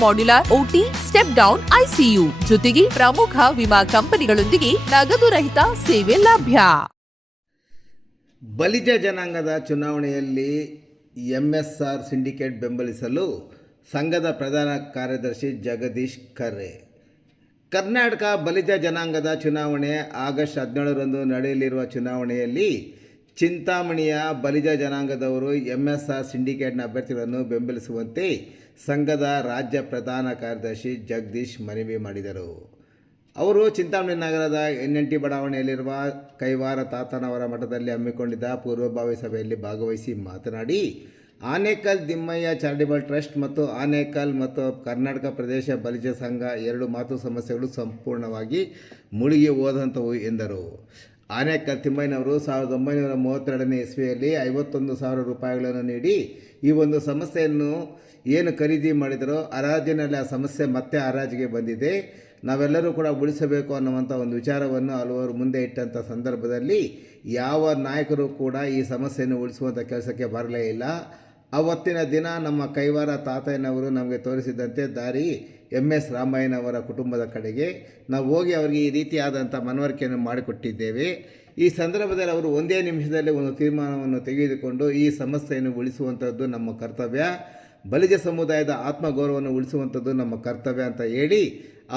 modular OT step down ICU ಜೊತೆಗೆ ಪ್ರಮುಖ ವಿಮಾ ಕಂಪನಿಗಳೊಂದಿಗೆ ನಗದು ರಹಿತ ಸೇವೆ ಲಭ್ಯ. ಬಲಿಜ ಜನಾಂಗದ ಚುನಾವಣೆಯಲ್ಲಿ ಎಂಎಸ್ಆರ್ ಸಿಂಡಿಕೇಟ್ ಬೆಂಬಲಿಸಲು ಸಂಘದ ಪ್ರಧಾನ ಕಾರ್ಯದರ್ಶಿ ಜಗದೀಶ್ ಖರೆ ಕರ್ನಾಟಕ ಬಲಿಜ ಜನಾಂಗದ ಚುನಾವಣೆ ಆಗಸ್ಟ್ ಹದಿನೇಳರಂದು ನಡೆಯಲಿರುವ ಚುನಾವಣೆಯಲ್ಲಿ ಚಿಂತಾಮಣಿಯ ಬಲಿಜ ಜನಾಂಗದವರು ಎಂಎಸ್ಆರ್ ಸಿಂಡಿಕೇಟ್ನ ಅಭ್ಯರ್ಥಿಗಳನ್ನು ಬೆಂಬಲಿಸುವಂತೆ ಸಂಘದ ರಾಜ್ಯ ಪ್ರಧಾನ ಕಾರ್ಯದರ್ಶಿ ಜಗದೀಶ್ ಮನವಿ ಮಾಡಿದರು. ಅವರು ಚಿಂತಾಮಣಿ ನಗರದ ಎನ್ ಎನ್ ಟಿ ಬಡಾವಣೆಯಲ್ಲಿರುವ ಕೈವಾರ ತಾತನವರ ಮಠದಲ್ಲಿ ಹಮ್ಮಿಕೊಂಡಿದ್ದ ಪೂರ್ವಭಾವಿ ಸಭೆಯಲ್ಲಿ ಭಾಗವಹಿಸಿ ಮಾತನಾಡಿ, ಆನೇಕಲ್ ದಿಮ್ಮಯ್ಯ ಚಾರಿಟೇಬಲ್ ಟ್ರಸ್ಟ್ ಮತ್ತು ಆನೇಕಲ್ ಮತ್ತು ಕರ್ನಾಟಕ ಪ್ರದೇಶ ಬಲಿಜ ಸಂಘ ಎರಡು ಮಾತು ಸಮಸ್ಯೆಗಳು ಸಂಪೂರ್ಣವಾಗಿ ಮುಳುಗಿ ಹೋದಂಥವು ಎಂದರು. ಆನೇಕಲ್ ತಿಮ್ಮಯ್ಯನವರು ಸಾವಿರದ ಒಂಬೈನೂರ ಮೂವತ್ತೆರಡನೇ ಇಸ್ವಿಯಲ್ಲಿ ಐವತ್ತೊಂದು ಸಾವಿರ ರೂಪಾಯಿಗಳನ್ನು ನೀಡಿ ಈ ಒಂದು ಸಮಸ್ಯೆಯನ್ನು ಏನು ಖರೀದಿ ಮಾಡಿದರೋ ಹರಾಜಿನಲ್ಲಿ ಆ ಸಮಸ್ಯೆ ಮತ್ತೆ ಹರಾಜಿಗೆ ಬಂದಿದೆ. ನಾವೆಲ್ಲರೂ ಕೂಡ ಉಳಿಸಬೇಕು ಅನ್ನುವಂಥ ಒಂದು ವಿಚಾರವನ್ನು ಹಲವರು ಮುಂದೆ ಇಟ್ಟಂಥ ಸಂದರ್ಭದಲ್ಲಿ ಯಾವ ನಾಯಕರು ಕೂಡ ಈ ಸಮಸ್ಯೆಯನ್ನು ಉಳಿಸುವಂಥ ಕೆಲಸಕ್ಕೆ ಬರಲೇ ಇಲ್ಲ. ಅವತ್ತಿನ ದಿನ ನಮ್ಮ ಕೈವಾರ ತಾತಯ್ಯನವರು ನಮಗೆ ತೋರಿಸಿದಂತೆ ದಾರಿ ಎಂ ಎಸ್ ರಾಮಯ್ಯನವರ ಕುಟುಂಬದ ಕಡೆಗೆ. ನಾವು ಹೋಗಿ ಅವರಿಗೆ ಈ ರೀತಿಯಾದಂಥ ಮನವರಿಕೆಯನ್ನು ಮಾಡಿಕೊಟ್ಟಿದ್ದೇವೆ. ಈ ಸಂದರ್ಭದಲ್ಲಿ ಅವರು ಒಂದೇ ನಿಮಿಷದಲ್ಲಿ ಒಂದು ತೀರ್ಮಾನವನ್ನು ತೆಗೆದುಕೊಂಡು ಈ ಸಮಸ್ಯೆಯನ್ನು ಉಳಿಸುವಂಥದ್ದು ನಮ್ಮ ಕರ್ತವ್ಯ. ಬಲಿಜ ಸಮುದಾಯದ ಆತ್ಮಗೌರವವನ್ನು ಉಳಿಸುವಂಥದ್ದು ನಮ್ಮ ಕರ್ತವ್ಯ ಅಂತ ಹೇಳಿ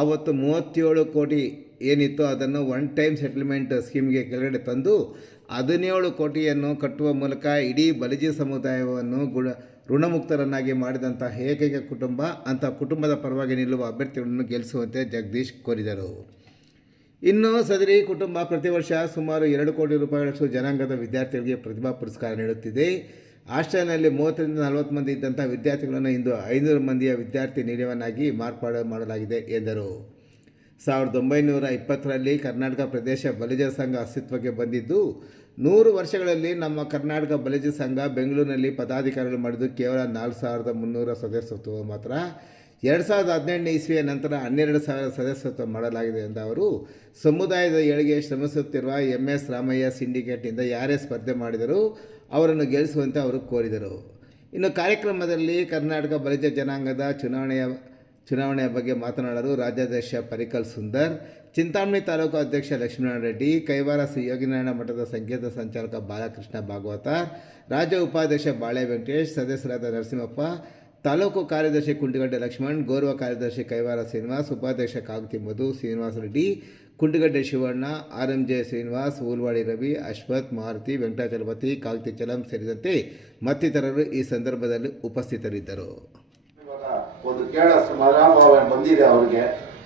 ಆವತ್ತು ಮೂವತ್ತೇಳು ಕೋಟಿ ಏನಿತ್ತು ಅದನ್ನು ಒನ್ ಟೈಮ್ ಸೆಟಲ್ಮೆಂಟ್ ಸ್ಕೀಮ್ಗೆ ಕೆಳಗಡೆ ತಂದು ಹದಿನೇಳು ಕೋಟಿಯನ್ನು ಕಟ್ಟುವ ಮೂಲಕ ಇಡೀ ಬಲಿಜಿ ಸಮುದಾಯವನ್ನು ಗುಣ, ಋಣಮುಕ್ತರನ್ನಾಗಿ ಮಾಡಿದಂಥ ಏಕೈಕ ಕುಟುಂಬ, ಅಂಥ ಕುಟುಂಬದ ಪರವಾಗಿ ನಿಲ್ಲುವ ಅಭ್ಯರ್ಥಿಗಳನ್ನು ಗೆಲ್ಲಿಸುವಂತೆ ಜಗದೀಶ್ ಕೋರಿದರು. ಇನ್ನು ಸದರಿ ಕುಟುಂಬ ಪ್ರತಿ ವರ್ಷ ಸುಮಾರು ಎರಡು ಕೋಟಿ ರೂಪಾಯಿಗಳಷ್ಟು ಜನಾಂಗದ ವಿದ್ಯಾರ್ಥಿಗಳಿಗೆ ಪ್ರತಿಭಾ ಪುರಸ್ಕಾರ ನೀಡುತ್ತಿದೆ. ಹಾಸ್ಟೆಲ್ನಲ್ಲಿ ಮೂವತ್ತರಿಂದ ನಲವತ್ತು ಮಂದಿ ಇದ್ದಂಥ ವಿದ್ಯಾರ್ಥಿಗಳನ್ನು ಇಂದು ಐನೂರು ಮಂದಿಯ ವಿದ್ಯಾರ್ಥಿ ನಿಲಯವನ್ನಾಗಿ ಮಾರ್ಪಾಡು ಮಾಡಲಾಗಿದೆ ಎಂದರು. ಸಾವಿರದ ಒಂಬೈನೂರ ಇಪ್ಪತ್ತರಲ್ಲಿ ಕರ್ನಾಟಕ ಪ್ರದೇಶ ಬಲಿಜ ಸಂಘ ಅಸ್ತಿತ್ವಕ್ಕೆ ಬಂದಿದ್ದು, ನೂರು ವರ್ಷಗಳಲ್ಲಿ ನಮ್ಮ ಕರ್ನಾಟಕ ಬಲಿಜ ಸಂಘ ಬೆಂಗಳೂರಿನಲ್ಲಿ ಪದಾಧಿಕಾರಿಗಳು ಮಾಡಿದ್ದು ಕೇವಲ ನಾಲ್ಕು ಸಾವಿರದ ಮುನ್ನೂರ ಸದಸ್ಯತ್ವ ಮಾತ್ರ. ಎರಡು ಸಾವಿರದ ಹದಿನೆಂಟನೇ ಇಸ್ವಿಯ ನಂತರ ಹನ್ನೆರಡು ಸಾವಿರ ಸದಸ್ಯತ್ವ ಮಾಡಲಾಗಿದೆ ಎಂದ ಅವರು, ಸಮುದಾಯದ ಏಳಿಗೆ ಶ್ರಮಿಸುತ್ತಿರುವ ಎಂ ಎಸ್ ರಾಮಯ್ಯ ಸಿಂಡಿಕೇಟ್ನಿಂದ ಯಾರೇ ಸ್ಪರ್ಧೆ ಮಾಡಿದರೂ ಅವರನ್ನು ಗೆಲ್ಲಿಸುವಂತೆ ಅವರು ಕೋರಿದರು. ಇನ್ನು ಕಾರ್ಯಕ್ರಮದಲ್ಲಿ ಕರ್ನಾಟಕ ಬಲಿಜ ಜನಾಂಗದ ಚುನಾವಣೆಯ ಚುನಾವಣೆಯ ಬಗ್ಗೆ ಮಾತನಾಡಲು ರಾಜ್ಯಾಧ್ಯಕ್ಷ ಪರಿಕಲ್ ಸುಂದರ್, ಚಿಂತಾಮಣಿ ತಾಲೂಕು ಅಧ್ಯಕ್ಷ ಲಕ್ಷ್ಮೀನಾರಾಯಣ ರೆಡ್ಡಿ, ಕೈವಾರ ಶ್ರೀ ಯೋಗಿನಾರಾಯಣ ಮಠದ ಸಂಕೇತ ಸಂಚಾಲಕ ಬಾಲಕೃಷ್ಣ ಭಾಗವತ, ರಾಜ್ಯ ಉಪಾಧ್ಯಕ್ಷ ಬಾಳೆ ವೆಂಕಟೇಶ್, ಸದಸ್ಯರಾದ ನರಸಿಂಹಪ್ಪ, ತಾಲೂಕು ಕಾರ್ಯದರ್ಶಿ ಕುಂಟಗಡ್ಡೆ ಲಕ್ಷ್ಮಣ್, ಗೌರವ ಕಾರ್ಯದರ್ಶಿ ಕೈವಾರ ಶ್ರೀನಿವಾಸ್, ಉಪಾಧ್ಯಕ್ಷ Kagati Madhu Srinivasa Reddy Kuntagadde Shivanna R M J Srinivas, Ulwadi Ravi, Ashwath, Maruti, Venkatachalapathi, Kagati Chalam ಸೇರಿದಂತೆ ಮತ್ತಿತರರು ಈ ಸಂದರ್ಭದಲ್ಲಿ ಉಪಸ್ಥಿತರಿದ್ದರು. ಕೇಳ ಮನೋಭಾವ ಬಂದಿದೆ ಅವ್ರಿಗೆ.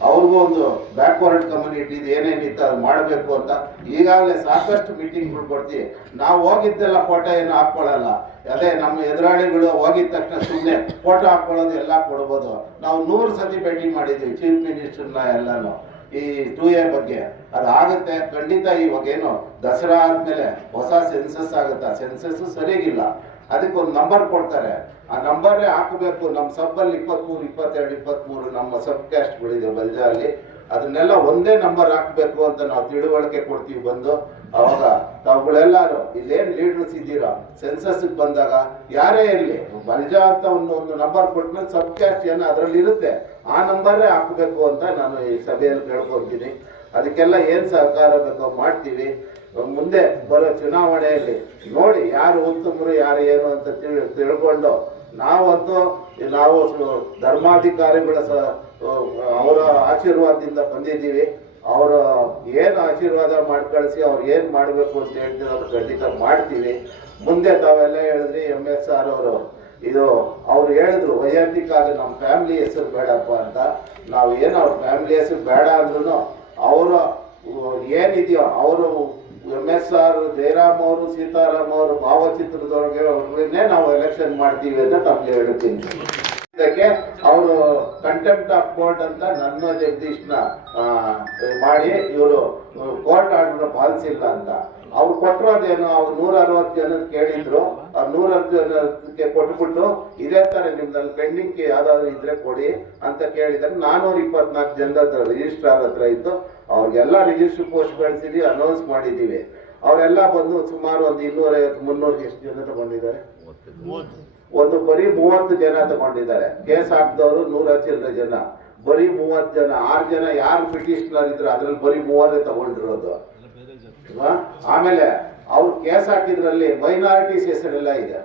ಅವ್ರಿಗೂ ಒಂದು ಬ್ಯಾಕ್ವರ್ಡ್ ಕಮ್ಯುನಿಟಿ ಏನೇನಿತ್ತು ಅದು ಮಾಡಬೇಕು ಅಂತ. ಈಗಾಗಲೇ ಸಾಕಷ್ಟು ಮೀಟಿಂಗ್ಗಳು ಕೊಡ್ತೀವಿ. ನಾವು ಹೋಗಿದ್ದೆಲ್ಲ ಫೋಟೋ ಏನು ಹಾಕೊಳ್ಳಲ್ಲ ಅದೇ ನಮ್ಮ ಎದುರಾಳಿಗಳು ಹೋಗಿದ ತಕ್ಷಣ ಸುಮ್ಮನೆ ಫೋಟೋ ಹಾಕೊಳ್ಳೋದು ಎಲ್ಲ ಕೊಡ್ಬೋದು. ನಾವು ನೂರು ಸತಿ ಭೇಟಿ ಮಾಡಿದ್ವಿ, ಚೀಫ್ ಮಿನಿಸ್ಟರ್ನ ಎಲ್ಲನೂ. ಈ ಟೂ ಎ ಬಗ್ಗೆ. ಅದಾಗುತ್ತೆ ಖಂಡಿತ ಇವಾಗ ಏನು, ದಸರಾ ಆದಮೇಲೆ ಹೊಸ ಸೆನ್ಸಸ್ ಆಗುತ್ತೆ? ಸೆನ್ಸಸ್ಸು ಸೆನ್ಸಸ್ ಸರಿಯಾಗಿಲ್ಲ ಅದಕ್ಕೆ ಒಂದು ನಂಬರ್ ಕೊಡ್ತಾರೆ. ಆ ನಂಬರೇ ಹಾಕಬೇಕು. ನಮ್ಮ ಸಬ್ಬಲ್ಲಿ ಇಪ್ಪತ್ಮೂರು, ಇಪ್ಪತ್ತೆರಡು, ಇಪ್ಪತ್ಮೂರು ನಮ್ಮ ಸಬ್ ಕ್ಯಾಸ್ಟ್ಗಳಿದೆ ಬಲ್ಜಾಲಿ ಅದನ್ನೆಲ್ಲ ಒಂದೇ ನಂಬರ್ ಹಾಕಬೇಕು ಅಂತ ನಾವು ತಿಳುವಳಿಕೆ ಕೊಡ್ತೀವಿ ಬಂದು. ಅವಾಗ ತಾವುಗಳೆಲ್ಲರೂ ಇಲ್ಲೇನು ಲೀಡರ್ಸ್ ಇದ್ದೀರಾ? ಸೆನ್ಸಸ್ ಬಂದಾಗ ಯಾರೇ ಇರಲಿ, ಬಲ್ಜಾ ಅಂತ ಒಂದು ಒಂದು ನಂಬರ್ ಕೊಟ್ಟಮೇಲೆ ಸಬ್ ಕ್ಯಾಸ್ಟ್ ಏನೋ ಅದರಲ್ಲಿ ಇರುತ್ತೆ. ಆ ನಂಬರೇ ಹಾಕಬೇಕು ಅಂತ ನಾನು ಈ ಸಭೆಯಲ್ಲಿ ಕೇಳ್ಕೊತೀನಿ ಅದಕ್ಕೆಲ್ಲ ಏನು ಸಹಕಾರ ಬೇಕೋ ಮಾಡ್ತೀವಿ. ಮುಂದೆ ಬರೋ ಚುನಾವಣೆಯಲ್ಲಿ ನೋಡಿ ಯಾರು ಉತ್ತಮರು, ಯಾರು ಏನು ಅಂತ ತಿಳ್, ತಿಳ್ಕೊಂಡು ನಾವಂತೂ ನಾವು ಧರ್ಮಾಧಿಕಾರಿಗಳ ಸ ಅವರ ಆಶೀರ್ವಾದದಿಂದ ಬಂದಿದ್ದೀವಿ. ಅವರು ಏನು ಆಶೀರ್ವಾದ ಮಾಡಿ, ಕಳಿಸಿ ಅವ್ರು ಏನು ಮಾಡಬೇಕು ಅಂತ ಹೇಳ್ತೀವಿ ಅದು ಖಂಡಿತ ಮಾಡ್ತೀವಿ. ಮುಂದೆ ತಾವೆಲ್ಲ ಹೇಳಿದ್ರಿ ಎಂ ಎಸ್ ಆರ್ ಅವರು, ಇದು ಅವ್ರು ಹೇಳಿದ್ರು ವೈಯಕ್ತಿಕ ಆದರೆ ನಮ್ಮ ಫ್ಯಾಮಿಲಿ ಹೆಸರು ಬೇಡಪ್ಪ ಅಂತ. ನಾವು ಏನು ಅವ್ರ ಫ್ಯಾಮಿಲಿ ಹೆಸರು ಬೇಡ ಅಂದ್ರೂ ಅವರ, ಏನಿದೆಯೋ ಅವರು ಎಸ್ ಆರ್ ಜಯರಾಮ್ ಅವರು, ಸೀತಾರಾಮ್ ಅವರು ಭಾವಚಿತ್ರದೊಳಗೆ ನಾವು ಎಲೆಕ್ಷನ್ ಮಾಡ್ತೀವಿ ಅಂತ ತಮ್ಗೆ ಹೇಳ್ತೀನಿ ಇದಕ್ಕೆ ಅವರು ಕಂಟೆಂಪ್ಟ್ ಆಫ್ ಕೋರ್ಟ್ ಅಂತ ನನ್ನ ಜಗದೀಶ್ನ ಮಾಡಿ ಇವರು ಕೋರ್ಟ್ ಆರ್ಡರ್ ಪಾಲಿಸಿಲ್ಲ ಅಂತ. ಅವ್ರು ಕೊಟ್ಟಿರೋದೇನು ಅವ್ರು ನೂರ ಅರವತ್ತು ಜನಕ್ಕೆ ಕೇಳಿದ್ರು. ಆ ನೂರ ಜನಕ್ಕೆ ಕೊಟ್ಬಿಟ್ಟು ಇದೇ ತರ ನಿಮ್ದಲ್ಲಿ ಪೆಂಡಿಂಗ್ ಯಾವ್ದಾದ್ರು ಇದ್ರೆ ಕೊಡಿ ಅಂತ ಕೇಳಿದ್ರೆ ನಾನೂರ ಇಪ್ಪತ್ನಾಲ್ಕು ಜನದ ಹತ್ರ ರಿಜಿಸ್ಟ್ರಾರ್ ಹತ್ರ ಇತ್ತು. ಅವ್ರಿಗೆಲ್ಲ ರಿಜಿಸ್ಟರ್ ಪೋಸ್ಟ್ ಕಳಿಸಿದ್ವಿ ಅನೌನ್ಸ್ ಮಾಡಿದೀವಿ. ಅವರೆಲ್ಲ ಬಂದು ಸುಮಾರು ಒಂದು ಇನ್ನೂರೈವತ್ತು ಮುನ್ನೂರ ಎಷ್ಟು ಜನ ತಗೊಂಡಿದ್ದಾರೆ? ಒಂದು ಬರೀ ಮೂವತ್ತು ಜನ ತಗೊಂಡಿದ್ದಾರೆ. ಕೇಸ್ ಹಾಕಿದವರು ನೂರ ಚಿಲ್ಲರೆ ಜನ. ಬರೀ ಮೂವತ್ತು ಜನ. ಆರು ಜನ ಯಾರು ಪಿಟಿಷನರ್ ಇದ್ರು, ಅದ್ರಲ್ಲಿ ಬರೀ ಮೂವರೇ ತಗೊಂಡಿರೋದು? ಆಮೇಲೆ ಅವ್ರು ಕೇಸ್ ಹಾಕಿದ್ರಲ್ಲಿ ಮೈನಾರಿಟೀಸ್ ಹೆಸರೆಲ್ಲ ಇದೆ.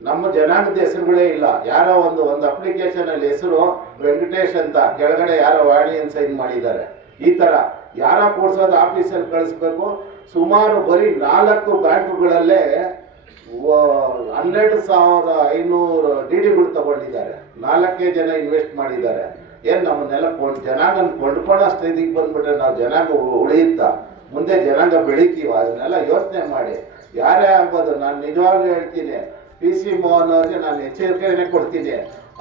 ನಮ್ಮ ಜನಾಂಗದ ಹೆಸರುಗಳೇ ಇಲ್ಲ. ಯಾರೋ ಒಂದು ಒಂದು ಅಪ್ಲಿಕೇಶನ್ ಅಲ್ಲಿ ಹೆಸರು ವೆಂಕಟೇಶ್ ಅಂತ, ಕೆಳಗಡೆ ಯಾರೋ ವಾಣಿಯನ್ನು ಸೈನ್ ಮಾಡಿದ್ದಾರೆ. ಈ ತರ ಯಾರ ಕೂಡ್ಸೋದು ಆಫೀಸಲ್ಲಿ ಕಳಿಸ್ಬೇಕು ಸುಮಾರು ಬರೀ ನಾಲ್ಕು ಬ್ಯಾಂಕುಗಳಲ್ಲೇ ಹನ್ನೆರಡು ಸಾವಿರದ ಐನೂರು ಡಿ ಡಿಗಳು ತಗೊಂಡಿದ್ದಾರೆ. ನಾಲ್ಕೇ ಜನ ಇನ್ವೆಸ್ಟ್ ಮಾಡಿದ್ದಾರೆ. ಏನ್ ನಮ್ಮನ್ನೆಲ್ಲ ಕೊಂಡ್ ಜನಾಂಗ ಕೊಂಡ್ಕೊಳ್ಳೋ ಸ್ಥಿತಿಗೆ ಬಂದ್ಬಿಟ್ರೆ ನಾವು ಜನಾಂಗ ಉಳಿಯುತ್ತಾ. ಮುಂದೆ ಜನಾಂಗ ಬೆಳಿತೀವ? ಅದನ್ನೆಲ್ಲ ಯೋಚನೆ ಮಾಡಿ. ಯಾರೇ ಆಗ್ಬೋದು, ನಾನು ನಿಜವಾಗ್ಲೂ ಹೇಳ್ತೀನಿ. ಪಿ ಸಿ ಮೋಹನ್ ಅವ್ರಿಗೆ ನಾನು ಎಚ್ಚರಿಕೆಯನ್ನೇ ಕೊಡ್ತೀನಿ.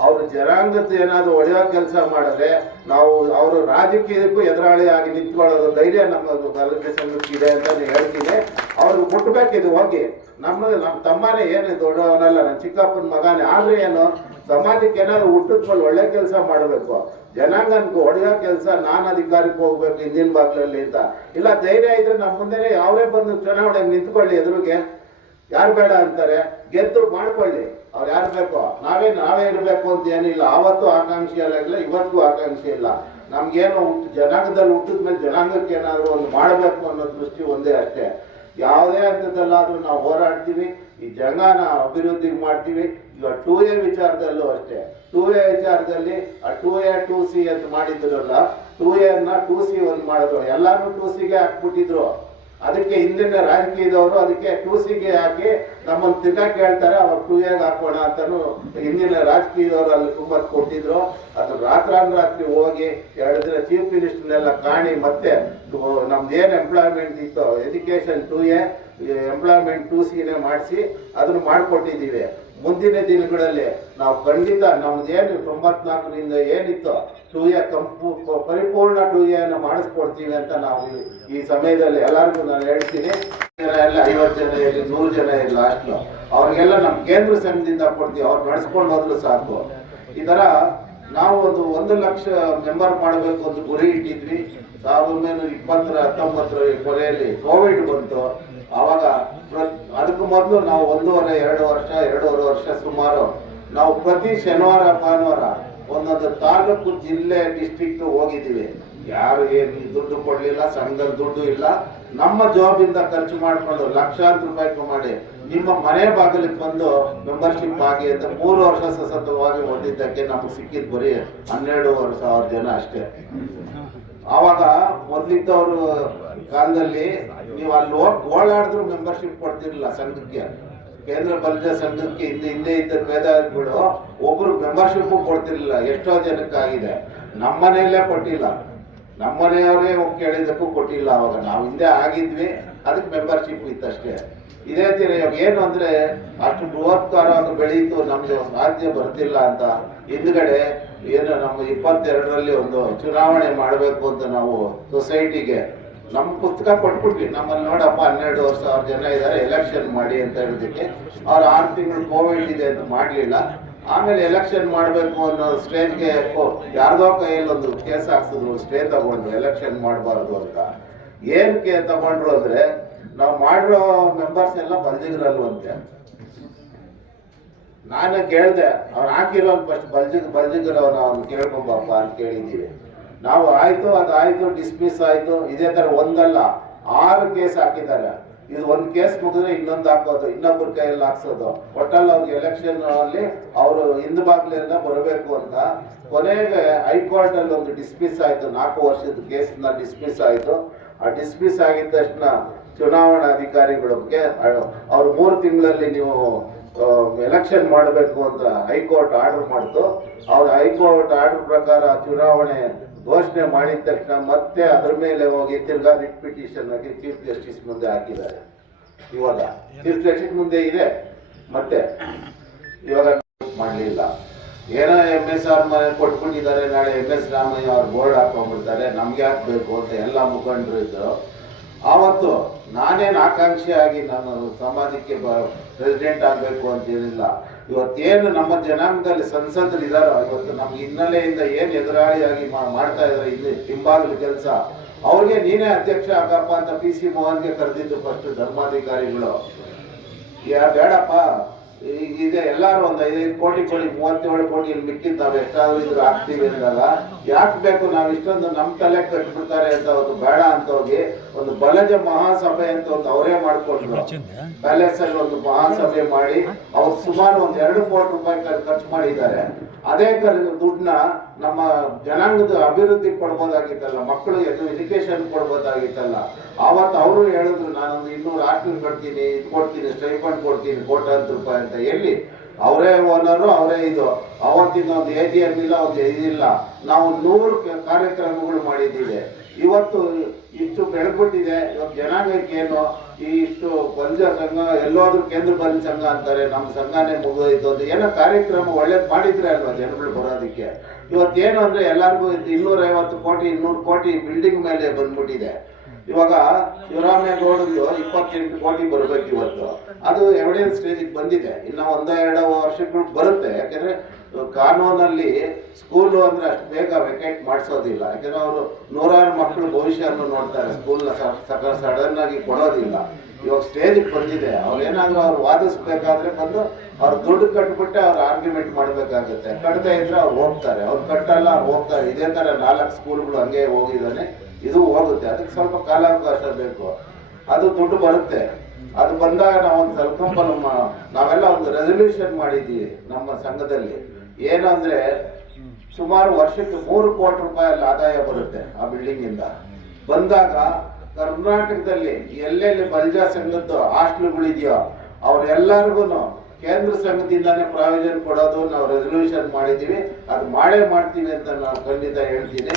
ಅವರು ಜನಾಂಗದ ಏನಾದರೂ ಒಳ್ಳೆಯ ಕೆಲಸ ಮಾಡಿದ್ರೆ ನಾವು ಅವರು ರಾಜಕೀಯಕ್ಕೂ ಎದುರಾಳಿಯಾಗಿ ನಿಂತ್ಕೊಳ್ಳೋದು ಧೈರ್ಯ ನಮ್ಮ ಗಲಭೆ ಸಂಘಕ್ಕೆ ಇದೆ ಅಂತ ಹೇಳ್ತೀನಿ. ಅವ್ರಿಗೆ ಇದು ಹೋಗಿ. ನಮ್ಮ ನಮ್ಮ ತಮ್ಮನೇ ಏನು ದೊಡ್ಡವನಲ್ಲ, ನನ್ನ ಚಿಕ್ಕಪ್ಪನ ಮಗನೇ, ಆದರೆ ಏನು ಸಮಾಜಕ್ಕೆ ಏನಾದ್ರು ಹುಟ್ಟಿದ್ಮೇಲೆ ಒಳ್ಳೆ ಕೆಲಸ ಮಾಡಬೇಕು. ಜನಾಂಗನ್ಗೆ ಹೊಡೆಯೋ ಕೆಲಸ, ನಾನು ಅಧಿಕಾರಕ್ಕೆ ಹೋಗ್ಬೇಕು ಹಿಂದಿನ ಬಾಗ್ಲಲ್ಲಿ ಅಂತ. ಇಲ್ಲ ಧೈರ್ಯ ಇದ್ರೆ ನಮ್ಮ ಮುಂದೆನೆ ಯಾವೇ ಬಂದು ಚುನಾವಣೆಗೆ ನಿಂತ್ಕೊಳ್ಳಿ ಎದುರಿಗೆ. ಯಾರು ಬೇಡ ಅಂತಾರೆ, ಗೆದ್ದು ಮಾಡ್ಕೊಳ್ಳಿ. ಅವ್ರು ಯಾರು ಬೇಕೋ? ನಾವೇ ನಾವೇ ಇರಬೇಕು ಅಂತ ಏನಿಲ್ಲ. ಆವತ್ತು ಆಕಾಂಕ್ಷೆ ಇಲ್ಲ, ಇವತ್ತಿಗೂ ಆಕಾಂಕ್ಷೆ ಇಲ್ಲ. ನಮ್ಗೇನು ಹುಟ್ಟು ಜನಾಂಗದಲ್ಲಿ ಹುಟ್ಟಿದ ಮೇಲೆ ಜನಾಂಗಕ್ಕೆ ಏನಾದರೂ ಒಂದು ಮಾಡಬೇಕು ಅನ್ನೋ ದೃಷ್ಟಿ ಒಂದೇ ಅಷ್ಟೇ. ಯಾವುದೇ ಹಂತದಲ್ಲಾದರೂ ನಾವು ಹೋರಾಡ್ತೀವಿ, ಈ ಜನಾನ ಅಭಿವೃದ್ಧಿ ಮಾಡ್ತೀವಿ. ಈಗ ಟೂ ಎ ವಿಚಾರದಲ್ಲೂ ಅಷ್ಟೇ. ಟೂ ಎ ವಿಚಾರದಲ್ಲಿ, ಆ ಟೂ ಎ ಟೂ ಸಿ ಅಂತ ಮಾಡಿದ್ರಲ್ಲ ಟೂ ಎನ್ನ ಟೂ ಸಿ ಒಂದು ಮಾಡಿದ್ರು. ಎಲ್ಲರೂ ಟೂ ಸಿಗೆ ಹಾಕ್ಬಿಟ್ಟಿದ್ರು. ಅದಕ್ಕೆ ಹಿಂದಿನ ರಾಜಕೀಯದವರು ಅದಕ್ಕೆ ಟೂ ಸಿಗೆ ಹಾಕಿ ನಮ್ಮನ್ನು ತಿನ್ನಕ್ಕೆ ಹೇಳ್ತಾರೆ ಅವ್ರು ಟೂ ಎಗ್ ಹಾಕೋಣ ಅಂತಾನು ಹಿಂದಿನ ರಾಜಕೀಯದವರು ಅಲ್ಲಿ ತುಂಬಾ ಕೊಟ್ಟಿದ್ರು. ಅದು ರಾತ್ರಾನ್ರಾತ್ರಿ ಹೋಗಿ ಎರಡು ದಿನ ಚೀಫ್ ಮಿನಿಸ್ಟರ್ನೆಲ್ಲ ಕಾಣಿ ಮತ್ತೆ ನಮ್ದು ಏನು ಎಂಪ್ಲಾಯ್ಮೆಂಟ್ ಇತ್ತು education to a employment to ಸಿನೇ ಮಾಡಿಸಿ, ಅದನ್ನು ಮಾಡಿಕೊಟ್ಟಿದ್ದೀವಿ. ಮುಂದಿನ ದಿನಗಳಲ್ಲಿ ನಾವು ಖಂಡಿತ ನಮ್ದೇನು ತೊಂಬತ್ನಾಲ್ಕರಿಂದ ಏನಿತ್ತು ಟೂ ಎ ಕಂಪು ಪರಿಪೂರ್ಣ ಟೂ ಎನ್ನು ಮಾಡಿಸ್ಕೊಡ್ತೀವಿ ಅಂತ ನಾವು ಈ- ಸಮಯದಲ್ಲಿ ಎಲ್ಲರಿಗೂ ನಾನು ಹೇಳ್ತೀನಿ. ಜನ ಎಲ್ಲ ಐವತ್ತು ಜನ ಇರಲಿ ನೂರು ಜನ ಇರಲಿ ಅಷ್ಟು. ಅವ್ರಿಗೆಲ್ಲ ನಮ್ಮ ಕೇಂದ್ರ ಸಂಘದಿಂದ ಕೊಡ್ತೀವಿ, ಅವ್ರು ನಡೆಸ್ಕೊಂಡು ಹೋದ್ರು ಸಾಕು. ಈ ಥರ ನಾವು ಒಂದು ಒಂದು ಲಕ್ಷ ಮೆಂಬರ್ ಮಾಡಬೇಕು ಅಂತ ಗುರಿ ಇಟ್ಟಿದ್ವಿ. ಸಾವಿರದ ಒಂಬೈನೂರ ಇಪ್ಪತ್ತರ, ಹತ್ತೊಂಬತ್ತರ ಕೊನೆಯಲ್ಲಿ ಕೋವಿಡ್ ಬಂತು. ಆವಾಗ ಅದಕ್ಕೂ ಮೊದಲು ನಾವು ಒಂದೂವರೆ, ಎರಡು ವರ್ಷ, ಎರಡೂವರೆ ವರ್ಷ ಸುಮಾರು ನಾವು ಪ್ರತಿ ಶನಿವಾರ, ಭಾನುವಾರ ಒಂದೊಂದು ತಾಲೂಕು, ಜಿಲ್ಲೆ ಡಿಸ್ಟ್ರಿಕ್ಟ್ ಹೋಗಿದ್ದೀವಿ. ಯಾರು ಏನು ದುಡ್ಡು ಕೊಡಲಿಲ್ಲ, ಸಂಘದಲ್ಲಿ ದುಡ್ಡು ಇಲ್ಲ. ನಮ್ಮ ಜಾಬಿಂದ ಖರ್ಚು ಮಾಡಿಕೊಂಡು ಲಕ್ಷಾಂತರ ರೂಪಾಯಿ ಮಾಡಿ ನಿಮ್ಮ ಮನೆ ಬಾಗಿಲಿಗೆ ಬಂದು ಮೆಂಬರ್ಶಿಪ್ ಆಗಿ ಅಂತ ಮೂರು ವರ್ಷ ಸತತವಾಗಿ ಹೊಂದಿದ್ದಕ್ಕೆ ನಮ್ಗೆ ಸಿಕ್ಕಿದ್ ಬರೀ ಹನ್ನೆರಡೂವರೆ ಸಾವಿರ ಜನ ಅಷ್ಟೇ. ಆವಾಗ ಮೊದ್ಲಿದ್ದವರು ಕಾಲದಲ್ಲಿ ನೀವು ಅಲ್ಲಿ ಹೋಗಿ ಓಡಾಡಿದ್ರು ಮೆಂಬರ್ಶಿಪ್ ಕೊಡ್ತಿರ್ಲಿಲ್ಲ ಸಂಘಕ್ಕೆ. ಕೇಂದ್ರ ಬಲಿಜ ಸಂಘಕ್ಕೆ ಹಿಂದೆ ಹಿಂದೆ ಇದ್ದ ಭೇದಗಳು ಒಬ್ರು ಮೆಂಬರ್ಶಿಪ್ ಕೊಡ್ತಿರ್ಲಿಲ್ಲ. ಎಷ್ಟೋ ಜನಕ್ಕಾಗಿದೆ ನಮ್ಮನೆಯಲ್ಲೇ ಕೊಟ್ಟಿಲ್ಲ. ನಮ್ಮನೆಯವರೇ ಹೋಗಿ ಕೇಳಿದ್ದಕ್ಕೂ ಕೊಟ್ಟಿಲ್ಲ ಅವಾಗ. ನಾವು ಹಿಂದೆ ಆಗಿದ್ವಿ. ಅದಕ್ಕೆ ಮೆಂಬರ್ಶಿಪ್ ಇತ್ತಷ್ಟೇ. ಇದೇ ತೀರ ಇವಾಗ ಏನು ಅಂದ್ರೆ ಅಷ್ಟು ಬೃಹತ್ಕಾರವಾಗಿ ಬೆಳೀತು. ನಮ್ಗೆ ಸಾಧ್ಯ ಬರ್ತಿಲ್ಲ ಅಂತ. ಹಿಂದ್ಗಡೆ ಏನು ನಮ್ಮ ಇಪ್ಪತ್ತೆರಡರಲ್ಲಿ ಒಂದು ಚುನಾವಣೆ ಮಾಡಬೇಕು ಅಂತ ನಾವು ಸೊಸೈಟಿಗೆ ನಮ್ಮ ಪುಸ್ತಕ ಕೊಟ್ಬಿಟ್ವಿ. ನಮ್ಮಲ್ಲಿ ನೋಡಪ್ಪ ಹನ್ನೆರಡು ವರ್ಷ ಸಾವಿರ ಜನ ಇದ್ದಾರೆ ಎಲೆಕ್ಷನ್ ಮಾಡಿ ಅಂತ ಹೇಳೋದಕ್ಕೆ. ಅವ್ರು ಆರು ತಿಂಗಳು ಕೋವಿಡ್ ಇದೆ ಅಂತ ಮಾಡಲಿಲ್ಲ. ಆಮೇಲೆ ಎಲೆಕ್ಷನ್ ಮಾಡಬೇಕು ಅನ್ನೋ ಸ್ಟೇಜ್ಗೆ ಯಾರ್ದೋ ಕೈಯಲ್ಲಿ ಒಂದು ಕೇಸ್ ಹಾಕ್ಸಿದ್ರು ಸ್ಟೇ ತಗೊಂಡ್ರು ಎಲೆಕ್ಷನ್ ಮಾಡಬಾರ್ದು ಅಂತ. ಏನಕ್ಕೆ ತಗೊಂಡ್ರು ಅಂದ್ರೆ, ನಾವು ಮಾಡಿರೋ ಮೆಂಬರ್ಸ್ ಎಲ್ಲ ಬಲ್ಜಿಗರಲ್ವಂತೆ. ನಾನು ಕೇಳಿದೆ ಅವ್ನು ಹಾಕಿರೋ ಫಸ್ಟ್ ಬಲ್ಜಿಗ್ ಬಲ್ಜಿಗರವನ್ನ ಅವ್ನು ಕೇಳ್ಕೊಂಬಪ್ಪ ಅಂತ ಕೇಳಿದ್ದೀವಿ ನಾವು ಆಯ್ತು ಅದು ಆಯ್ತು ಡಿಸ್ಮಿಸ್ ಆಯ್ತು, ಇದೇ ತರ ಒಂದಲ್ಲ, ಆರು ಕೇಸ್ ಹಾಕಿದ್ದಾರೆ. ಇದು ಒಂದು ಕೇಸ್ ಮುಗಿದ್ರೆ ಇನ್ನೊಂದು ಹಾಕೋದು ಇನ್ನೊಬ್ಬರ ಕೈಯಲ್ಲಿ ಹಾಕ್ಸೋದು. ಒಟ್ಟಲ್ಲಿ ಅವ್ರಿಗೆ ಎಲೆಕ್ಷನ್ ಅಲ್ಲಿ ಅವರು ಹಿಂದ್ ಬಾಗ್ಲಿಂದ ಬರಬೇಕು ಅಂತ. ಕೊನೆಗೆ ಹೈಕೋರ್ಟ್ ಅಲ್ಲಿ ಒಂದು ಡಿಸ್ಮಿಸ್ ಆಯ್ತು, ನಾಲ್ಕು ವರ್ಷದ ಕೇಸ್ನ ಡಿಸ್ಮಿಸ್ ಆಯ್ತು. ಆ ಡಿಸ್ಮಿಸ್ ಆಗಿದ ತಕ್ಷಣ ಚುನಾವಣಾ ಅಧಿಕಾರಿಗಳಿಗೆ ಅವ್ರು ಮೂರು ತಿಂಗಳಲ್ಲಿ ನೀವು ಎಲೆಕ್ಷನ್ ಮಾಡಬೇಕು ಅಂತ ಹೈಕೋರ್ಟ್ ಆರ್ಡರ್ ಮಾಡ್ತು. ಅವ್ರ ಹೈಕೋರ್ಟ್ ಆರ್ಡರ್ ಪ್ರಕಾರ ಚುನಾವಣೆ ಘೋಷಣೆ ಮಾಡಿದ ತಕ್ಷಣ ಮತ್ತೆ ಅದ್ರ ಮೇಲೆ ಹೋಗಿ ತಿರ್ಗಾ ರಿಟ್ ಪಿಟಿಷನ್ ಆಗಿ ಚೀಫ್ ಜಸ್ಟಿಸ್ ಮುಂದೆ ಹಾಕಿದ್ದಾರೆ. ಇವಾಗ ಚೀಫ್ ಜಸ್ಟಿಸ್ ಮುಂದೆ ಇದೆ, ಮತ್ತೆ ಇವಾಗ ಮಾಡಲಿಲ್ಲ. ಏನೋ ಎಂ ಎಸ್ ಆರ್ ಮನೆ ಕೊಟ್ಬಿಟ್ಟಿದ್ದಾರೆ, ನಾಳೆ ಎಂ ಎಸ್ ರಾಮಯ್ಯ ಅವ್ರು ಬೋರ್ಡ್ ಹಾಕೊಂಡ್ಬಿಡ್ತಾರೆ ನಮ್ಗೆ ಹಾಕ್ಬೇಕು ಅಂತ ಎಲ್ಲ ಮುಖಂಡರು ಇದ್ರು. ಆವತ್ತು ನಾನೇನು ಆಕಾಂಕ್ಷಿಯಾಗಿ ನಾನು ಸಮಾಜಕ್ಕೆ ಪ್ರೆಸಿಡೆಂಟ್ ಆಗಬೇಕು ಅಂತೇನಿಲ್ಲ ಇವತ್ತೇನು ನಮ್ಮ ಜನಾಂಗದಲ್ಲಿ ಸಂಸದರು ಇದಾರೋ, ಇವತ್ತು ನಮ್ಮ ಹಿನ್ನೆಲೆಯಿಂದ ಏನು ಎದುರಾಳಿಯಾಗಿ ಮಾಡ್ತಾ ಇದಾರೆ ಇಲ್ಲಿ ಹಿಂಬಾಗಲು ಕೆಲಸ, ಅವ್ರಿಗೆ ನೀನೇ ಅಧ್ಯಕ್ಷ ಆಗಪ್ಪ ಅಂತ ಪಿ ಸಿ ಮೋಹನ್ಗೆ ಕರೆದಿದ್ದು ಫಸ್ಟ್ ಧರ್ಮಾಧಿಕಾರಿಗಳು. ಯಾ ಬೇಡಪ್ಪ ಈ- ಇದೆ ಎಲ್ಲಾರು ಒಂದು ಐದೈದು ಕೋಟಿ ಕೋಟಿ ಮೂವತ್ತೇಳು ಕೋಟಿ ಇಲ್ಲಿ ಮಿಕ್ಕಿದ್ ನಾವ್ ಎಷ್ಟಾದ್ರೂ ಇದ್ರ ಹಾಕ್ತಿವಿ ಅಂದಾಗ ಯಾಕೆ ಬೇಕು ನಾವ್ ಇಷ್ಟೊಂದು ನಮ್ ತಲೆ ಕಟ್ಬಿಡ್ತಾರೆ ಅಂತ ಒಂದು ಬೇಡ ಅಂತ ಹೋಗಿ ಒಂದು ಬಲಜ ಮಹಾಸಭೆ ಅಂತ ಒಂದು ಅವರೇ ಮಾಡ್ಕೊಂಡ್ರು. ಪ್ಯಾಲೇಸ್ ಅಲ್ಲಿ ಒಂದು ಮಹಾಸಭೆ ಮಾಡಿ ಅವ್ರು ಸುಮಾರು ಒಂದ್ ಎರಡು ಕೋಟಿ ರೂಪಾಯಿ ಖರ್- ಖರ್ಚು ಮಾಡಿದ್ದಾರೆ. ಅದೇ ಕರ್ ದುಡ್ಡನ್ನ ನಮ್ಮ ಜನಾಂಗದ ಅಭಿವೃದ್ಧಿ ಕೊಡ್ಬೋದಾಗಿತ್ತಲ್ಲ ಮಕ್ಕಳು ಎಜುಕೇಶನ್ ಕೊಡ್ಬೋದಾಗಿತ್ತಲ್ಲ, ಆವತ್ತು ಅವರು ಹೇಳಿದ್ರು, ನಾನೊಂದು ಇನ್ನೂರು ಹಾಸ್ಟೆಲ್ ಕಟ್ತೀನಿ, ಇದು ಕೊಡ್ತೀನಿ ಸ್ಟೈಫಂಡ್ ಕೊಡ್ತೀನಿ ಕೋಟ್ಯಾಂತರ ರೂಪಾಯಿ ಅಂತ. ಎಲ್ಲಿ? ಅವರೇ ಓನರು, ಅವರೇ ಇದು. ಅವತ್ತಿನ ಒಂದು ಎ ಜಿ ಎಂ ಇಲ್ಲ, ಒಂದು ಇದಿಲ್ಲ ನಾವು ನೂರು ಕಾರ್ಯಕ್ರಮಗಳು ಮಾಡಿದ್ದೀವಿ. ಇವತ್ತು ಇಷ್ಟು ಬೆಳೆದ್ಬಿಟ್ಟಿದೆ ಇವತ್ತು ಜನಾಂಗಕ್ಕೆ ಏನು ಇಷ್ಟು ಪಂಜ ಸಂಘ, ಎಲ್ಲೋದ್ರೂ ಕೇಂದ್ರ ಪಂಜ ಸಂಘ ಅಂತಾರೆ ನಮ್ಮ ಸಂಘನೇ ಮುಗಿದೋಯ್ತು ಅಂತ ಏನೋ ಕಾರ್ಯಕ್ರಮ ಒಳ್ಳೇದು ಮಾಡಿದ್ರೆ ಅಲ್ವಾ ಜನಗಳು ಬರೋದಕ್ಕೆ? ಇವತ್ತೇನು ಅಂದ್ರೆ ಎಲ್ಲರಿಗೂ ಇನ್ನೂರೈವತ್ತು ಕೋಟಿ, ಇನ್ನೂರು ಕೋಟಿ ಬಿಲ್ಡಿಂಗ್ ಮೇಲೆ ಬಂದ್ಬಿಟ್ಟಿದೆ. ಇವಾಗ ಶಿವರಾಮೇಗೌಡದ್ದು ಇಪ್ಪತ್ತೆಂಟು ಕೋಟಿ ಬರ್ಬೇಕು ಇವತ್ತು. ಅದು ಎವಿಡೆನ್ಸ್ ಸ್ಟೇಜಿಗೆ ಬಂದಿದೆ. ಇನ್ನು ಒಂದ ಎರಡು ವರ್ಷಗಳು ಬರುತ್ತೆ. ಯಾಕಂದ್ರೆ ಕಾನೂನಲ್ಲಿ ಸ್ಕೂಲು ಅಂದ್ರೆ ಅಷ್ಟು ಬೇಗ ವೆಕೇಟ್ ಮಾಡಿಸೋದಿಲ್ಲ. ಯಾಕಂದ್ರೆ ಅವರು ನೂರಾರು ಮಕ್ಕಳು ಭವಿಷ್ಯವನ್ನು ನೋಡ್ತಾರೆ. ಸ್ಕೂಲ್ನ ಸಡನ್ ಆಗಿ ಕೊಡೋದಿಲ್ಲ. ಇವಾಗ ಸ್ಟೇಜಿಗೆ ಬಂದಿದೆ. ಅವ್ರು ಏನಾದರೂ ಅವ್ರು ವಾದಿಸ್ಬೇಕಾದ್ರೆ ಬಂದು ಅವ್ರು ದುಡ್ಡು ಕಟ್ಬಿಟ್ಟೆ ಅವ್ರು ಆರ್ಗ್ಯುಮೆಂಟ್ ಮಾಡ್ಬೇಕಾಗುತ್ತೆ. ಕಟ್ತಾ ಇದ್ರೆ ಅವ್ರು ಹೋಗ್ತಾರೆ. ಅವ್ರು ಕಟ್ಟಲ್ಲ, ಅವ್ರು ಹೋಗ್ತಾರೆ. ಇದೇ ತರ ನಾಲ್ಕು ಸ್ಕೂಲ್ಗಳು ಹಂಗೆ ಹೋಗಿದ್ದಾನೆ ಇದು ಹೋಗುತ್ತೆ ಅದಕ್ಕೆ ಸ್ವಲ್ಪ ಕಾಲಾವಕಾಶ ಬೇಕು. ಅದು ದುಡ್ಡು ಬರುತ್ತೆ. ಅದು ಬಂದಾಗ ನಾವೊಂದು ಸ್ವಲ್ಪ ನಮ್ಮ ನಾವೆಲ್ಲ ಒಂದು ರೆಸಲ್ಯೂಷನ್ ಮಾಡಿದ್ದೀವಿ ನಮ್ಮ ಸಂಘದಲ್ಲಿ. ಏನಂದ್ರೆ ಸುಮಾರು ವರ್ಷಕ್ಕೆ ಮೂರು ಕೋಟಿ ರೂಪಾಯಿ ಆದಾಯ ಬರುತ್ತೆ ಆ ಬಿಲ್ಡಿಂಗ್ ಇಂದ ಬಂದಾಗ ಕರ್ನಾಟಕದಲ್ಲಿ ಎಲ್ಲೆಲ್ಲಿ ಬಲಿಜಾ ಸಂಘದ್ದು ಹಾಸ್ಟೆಲ್ಗಳಿದೆಯೋ ಅವ್ರೆಲ್ಲರಿಗೂ ಕೇಂದ್ರ ಸಂಘದಿಂದಾನೇ ಪ್ರಾವಿಷನ್ ಕೊಡೋದು ನಾವು ರೆಸಲ್ಯೂಷನ್ ಮಾಡಿದ್ದೀವಿ. ಅದು ಮಾಡೇ ಮಾಡ್ತೀವಿ ಅಂತ ನಾನು ಖಂಡಿತ ಹೇಳ್ತೀನಿ.